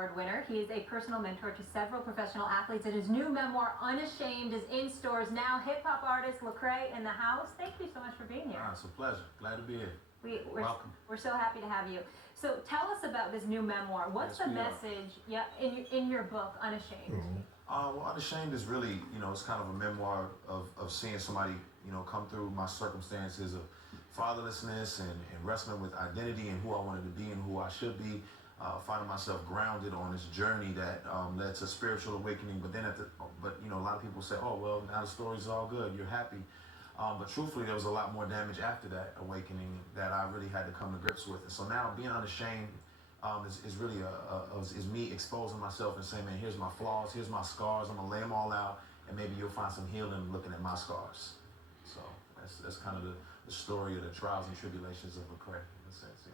Award winner. He is a personal mentor to several professional athletes, and his new memoir, Unashamed, is in stores now. Hip-hop artist Lecrae in the house. Thank you so much for being here. It's a pleasure. Glad to be here. Welcome. We're so happy to have you. So tell us about this new memoir. What's the message in your book, Unashamed? Well, Unashamed is really, it's kind of a memoir of seeing somebody, come through my circumstances of fatherlessness and wrestling with identity and who I wanted to be and who I should be, finding myself grounded on this journey that led to spiritual awakening. But then a lot of people say, oh, well, now the story's all good, you're happy. But truthfully, there was a lot more damage after that awakening that I really had to come to grips with. And so now being unashamed is really is me exposing myself and saying, man, here's my flaws, here's my scars. I'm gonna lay them all out, and maybe you'll find some healing looking at my scars. So that's kind of the story of the trials and tribulations of Lecrae, in a sense.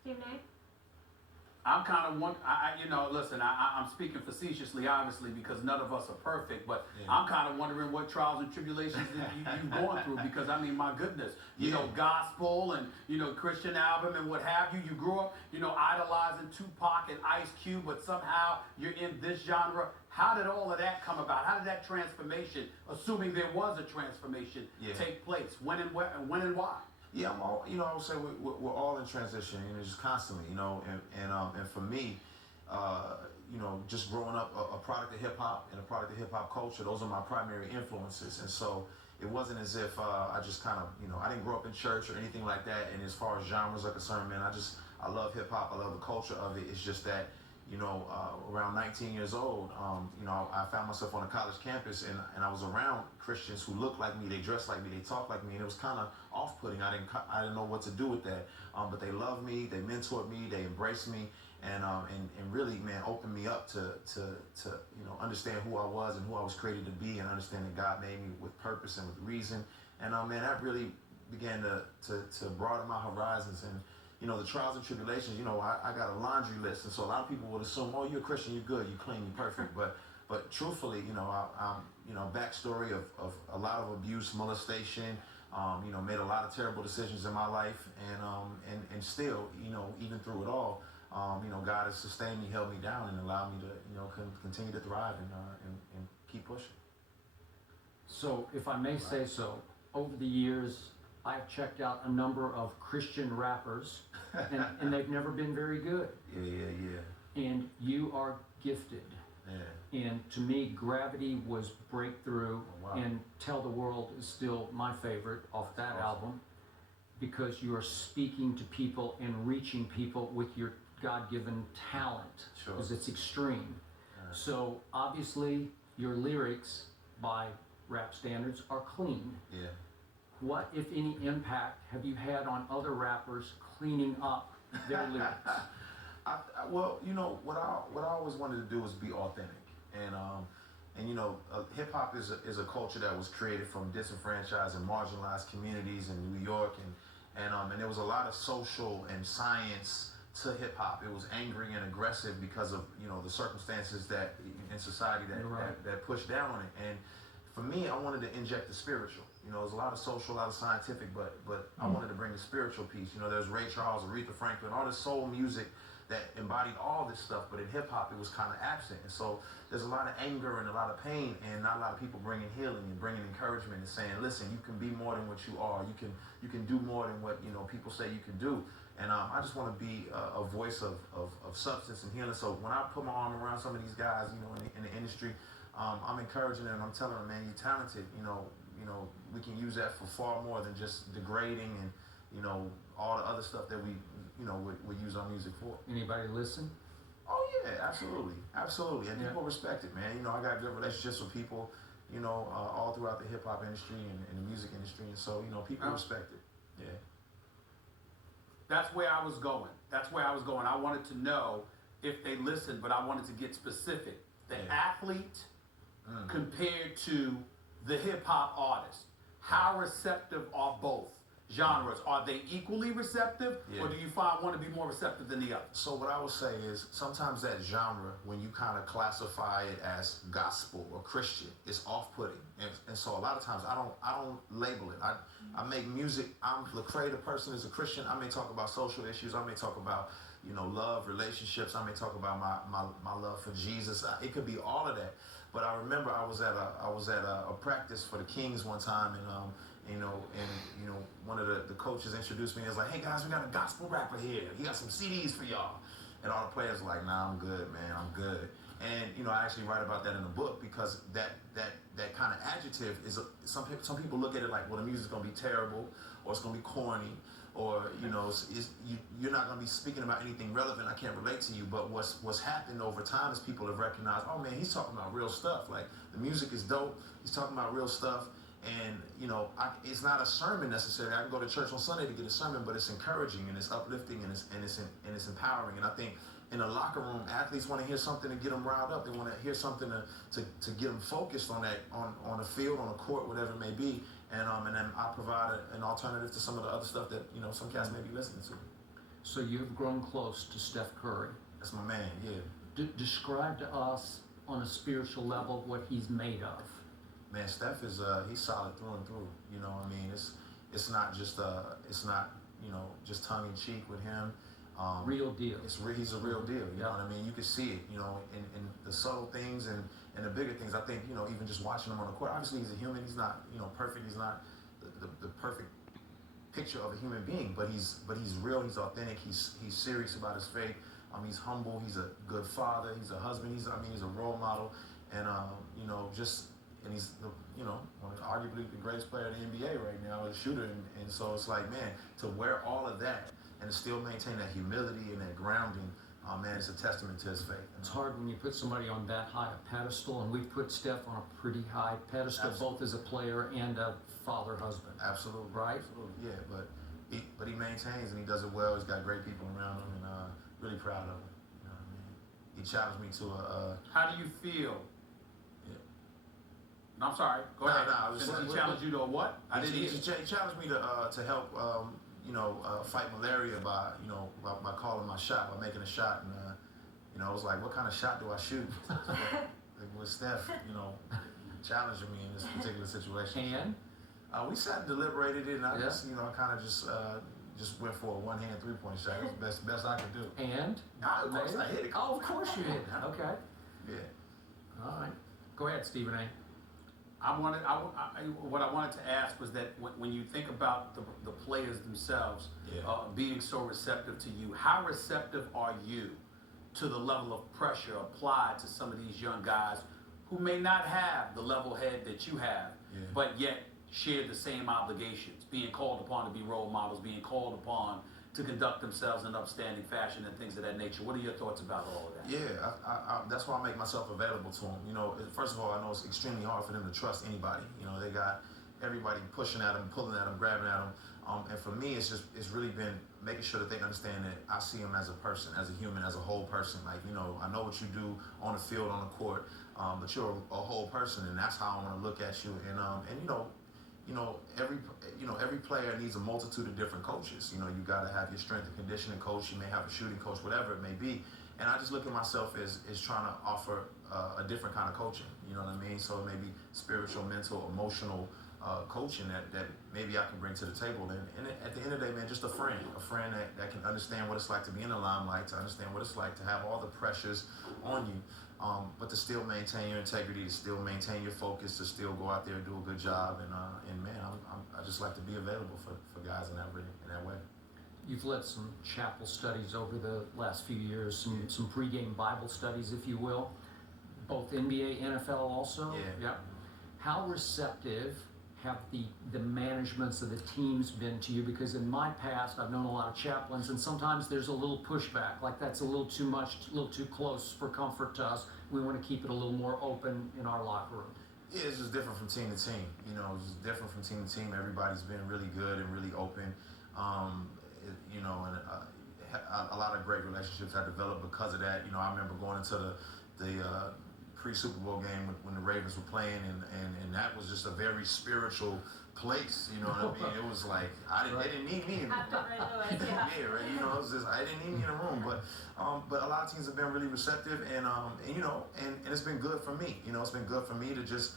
Steve Nate? I'm kind of listen, I'm speaking facetiously, obviously, because none of us are perfect, but I'm kind of wondering what trials and tribulations that you've gone through, because, I mean, my goodness, gospel and, Christian album and what have you. You grew up, idolizing Tupac and Ice Cube, but somehow you're in this genre. How did all of that come about? How did that transformation, assuming there was a transformation, take place? When and where, and when and why? Yeah, I would say we're all in transition, just constantly, and for me, just growing up a product of hip hop and a product of hip hop culture, those are my primary influences. And so it wasn't as if I just kind of, I didn't grow up in church or anything like that. And as far as genres are concerned, man, I love hip hop. I love the culture of it. It's just that, around 19 years old, I found myself on a college campus, and I was around Christians who looked like me, they dressed like me, they talked like me, and it was kind of off-putting. I didn't know what to do with that, but they loved me, they mentored me, they embraced me, and really, man, opened me up to understand who I was and who I was created to be, and understand that God made me with purpose and with reason, and man, that really began to broaden my horizons. And the trials and tribulations, I got a laundry list. And so a lot of people would assume, oh, you're a Christian, you're good, you're clean, you're perfect. But truthfully, I'm backstory of a lot of abuse, molestation, made a lot of terrible decisions in my life. And still, even through it all, God has sustained me, held me down, and allowed me to, continue to thrive and keep pushing. So if I may say so, over the years, I've checked out a number of Christian rappers, and they've never been very good. Yeah. And you are gifted. Yeah. And to me, Gravity was breakthrough, Oh, wow. and Tell the World is still my favorite off that album, because you are speaking to people and reaching people with your God-given talent, because it's extreme. Yeah. So obviously, your lyrics by rap standards are clean. Yeah. What, if any, impact have you had on other rappers cleaning up their lyrics? Well, what I always wanted to do was be authentic, and hip hop is a culture that was created from disenfranchised and marginalized communities in New York, and there was a lot of social and science to hip hop. It was angry and aggressive because of the circumstances that in society that pushed down on it. And for me, I wanted to inject the spiritual. There's a lot of social, a lot of scientific, but I wanted to bring the spiritual piece. There's Ray Charles, Aretha Franklin, all this soul music that embodied all this stuff, but in hip hop it was kind of absent. And so there's a lot of anger and a lot of pain, and not a lot of people bringing healing and bringing encouragement and saying, listen, you can be more than what you are. You can do more than what people say you can do. And I just want to be a voice of substance and healing. So when I put my arm around some of these guys, in the industry, I'm encouraging them. I'm telling them, man, you're talented. We can use that for far more than just degrading and all the other stuff that we use our music for. Anybody listen? Oh yeah, absolutely, and people respect it, man. I got good relationships with people, all throughout the hip hop industry and the music industry, and so people respect it. Yeah. That's where I was going. I wanted to know if they listened, but I wanted to get specific. The athlete compared to the hip hop artist. How receptive are both genres? Are they equally receptive, or do you find one to be more receptive than the other? So what I would say is sometimes that genre, when you kind of classify it as gospel or Christian, it's off-putting, and so a lot of times I don't label it. I make music. I'm Lecrae, the person is a Christian. I may talk about social issues. I may talk about you know, love, relationships. I may talk about my love for Jesus. It could be all of that. But I remember I was at a practice for the Kings one time, and one of the coaches introduced me. He was like, "Hey guys, we got a gospel rapper here. He got some CDs for y'all." And all the players were like, "Nah, I'm good, man. I'm good." And I actually write about that in the book, because that kind of adjective is some people look at it like, well, the music's gonna be terrible, or it's gonna be corny, or you're not gonna be speaking about anything relevant. I can't relate to you. But what's happened over time is people have recognized, oh man, he's talking about real stuff. Like, the music is dope. He's talking about real stuff. And it's not a sermon necessarily. I can go to church on Sunday to get a sermon, but it's encouraging and it's uplifting and it's empowering. And I think in the locker room, athletes want to hear something to get them riled up. They want to hear something to get them focused on that, on the field, on the court, whatever it may be. And then I provide an alternative to some of the other stuff that some cats may be listening to. So you've grown close to Steph Curry. That's my man. Yeah. Describe to us on a spiritual level what he's made of. Man, Steph is he's solid through and through. I mean, it's not just just tongue in cheek with him. Real deal. He's a real deal. You know what I mean? You can see it. In the subtle things and the bigger things. I think even just watching him on the court. Obviously, he's a human. He's not perfect. He's not the perfect picture of a human being. But he's real. He's authentic. He's serious about his faith. He's humble. He's a good father. He's a husband. He's a role model. And and he's arguably the greatest player in the NBA right now, a shooter, and so it's like, man, to wear all of that and to still maintain that humility and that grounding, man, it's a testament to his faith. It's hard when you put somebody on that high a pedestal, and we've put Steph on a pretty high pedestal, Absolutely. both as a player and a father, husband. Absolutely. Right? Absolutely, yeah, but he maintains and he does it well. He's got great people around him, and really proud of him. You know what I mean? He challenged me to a. How do you feel? No, I'm sorry. Go ahead. He challenged you to a what? He challenged me to help fight malaria by calling my shot, by making a shot, and I was like, what kind of shot do I shoot? With Steph, challenging me in this particular situation. And we sat and deliberated it, and I just kind of just went for a one-hand three-point shot. It was the best I could do. And of course I hit it. Oh, of course you hit it. Okay. Yeah. All right. Go ahead, Stephen A. What I wanted to ask was that when you think about the players themselves being so receptive to you, how receptive are you to the level of pressure applied to some of these young guys who may not have the level head that you have, but yet share the same obligations, being called upon to be role models, being called upon to conduct themselves in an upstanding fashion and things of that nature? What are your thoughts about all of that? Yeah, I that's why I make myself available to them. First of all, I know it's extremely hard for them to trust anybody. They got everybody pushing at them, pulling at them, grabbing at them. And for me, it's really been making sure that they understand that I see them as a person, as a human, as a whole person. Like, I know what you do on the field, on the court, but you're a whole person, and that's how I want to look at you. Every player needs a multitude of different coaches. You got to have your strength and conditioning coach. You may have a shooting coach, whatever it may be. And I just look at myself as trying to offer a different kind of coaching. You know what I mean? So it may be spiritual, mental, emotional coaching that maybe I can bring to the table. And at the end of the day, man, just a friend that can understand what it's like to be in the limelight, to understand what it's like to have all the pressures on you. But to still maintain your integrity, to still maintain your focus, to still go out there and do a good job, and man, I just like to be available for guys in that way. You've led some chapel studies over the last few years, some pregame Bible studies, if you will, both NBA, NFL also. Yeah. How receptive have the managements of the teams been to you? Because in my past, I've known a lot of chaplains, and sometimes there's a little pushback, like that's a little too much, a little too close for comfort to us. We want to keep it a little more open in our locker room. Yeah, it's just different from team to team. It's just different from team to team. Everybody's been really good and really open. And a lot of great relationships have developed because of that. I remember going into the pre-Super Bowl game when the Ravens were playing, and that was just a very spiritual place. You know what I mean? It was like they didn't need me in the room. Yeah, right. It was just I didn't need me in the room, but a lot of teams have been really receptive, and it's been good for me. It's been good for me to just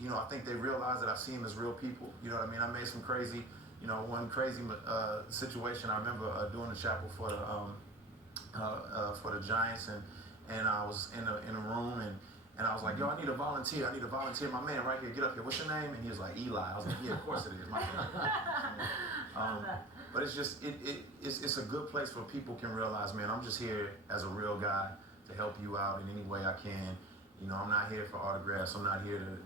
I think they realize that I see them as real people. You know what I mean? I made some crazy, one crazy situation. I remember doing the chapel for for the Giants, and I was in a room and I was like, yo, I need a volunteer. My man right here, get up here. What's your name? And he was like, Eli. I was like, yeah, of course it is. My but it's just it's a good place where people can realize, man, I'm just here as a real guy to help you out in any way I can. You know, I'm not here for autographs. I'm not here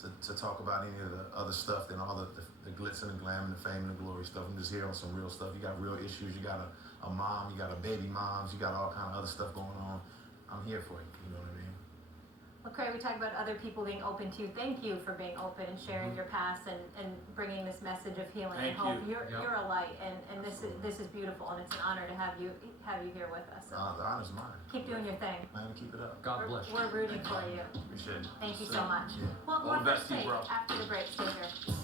to talk about any of the other stuff than all the glitz and the glam and the fame and the glory stuff. I'm just here on some real stuff. You got real issues. You got a mom. You got a baby moms. You got all kind of other stuff going on. I'm here for you. You know what I mean? Lecrae, we talk about other people being open to you. Thank you for being open and sharing your past and bringing this message of healing and Thank hope. you. You're a light, and this is beautiful, and it's an honor to have you here with us. So The honor's mine. keep doing your thing. Man, keep it up. God bless you. We're rooting for you. Appreciate it. Thank you so much. Yeah. Well, All more the best first to you, take bro. after the break. Stay here.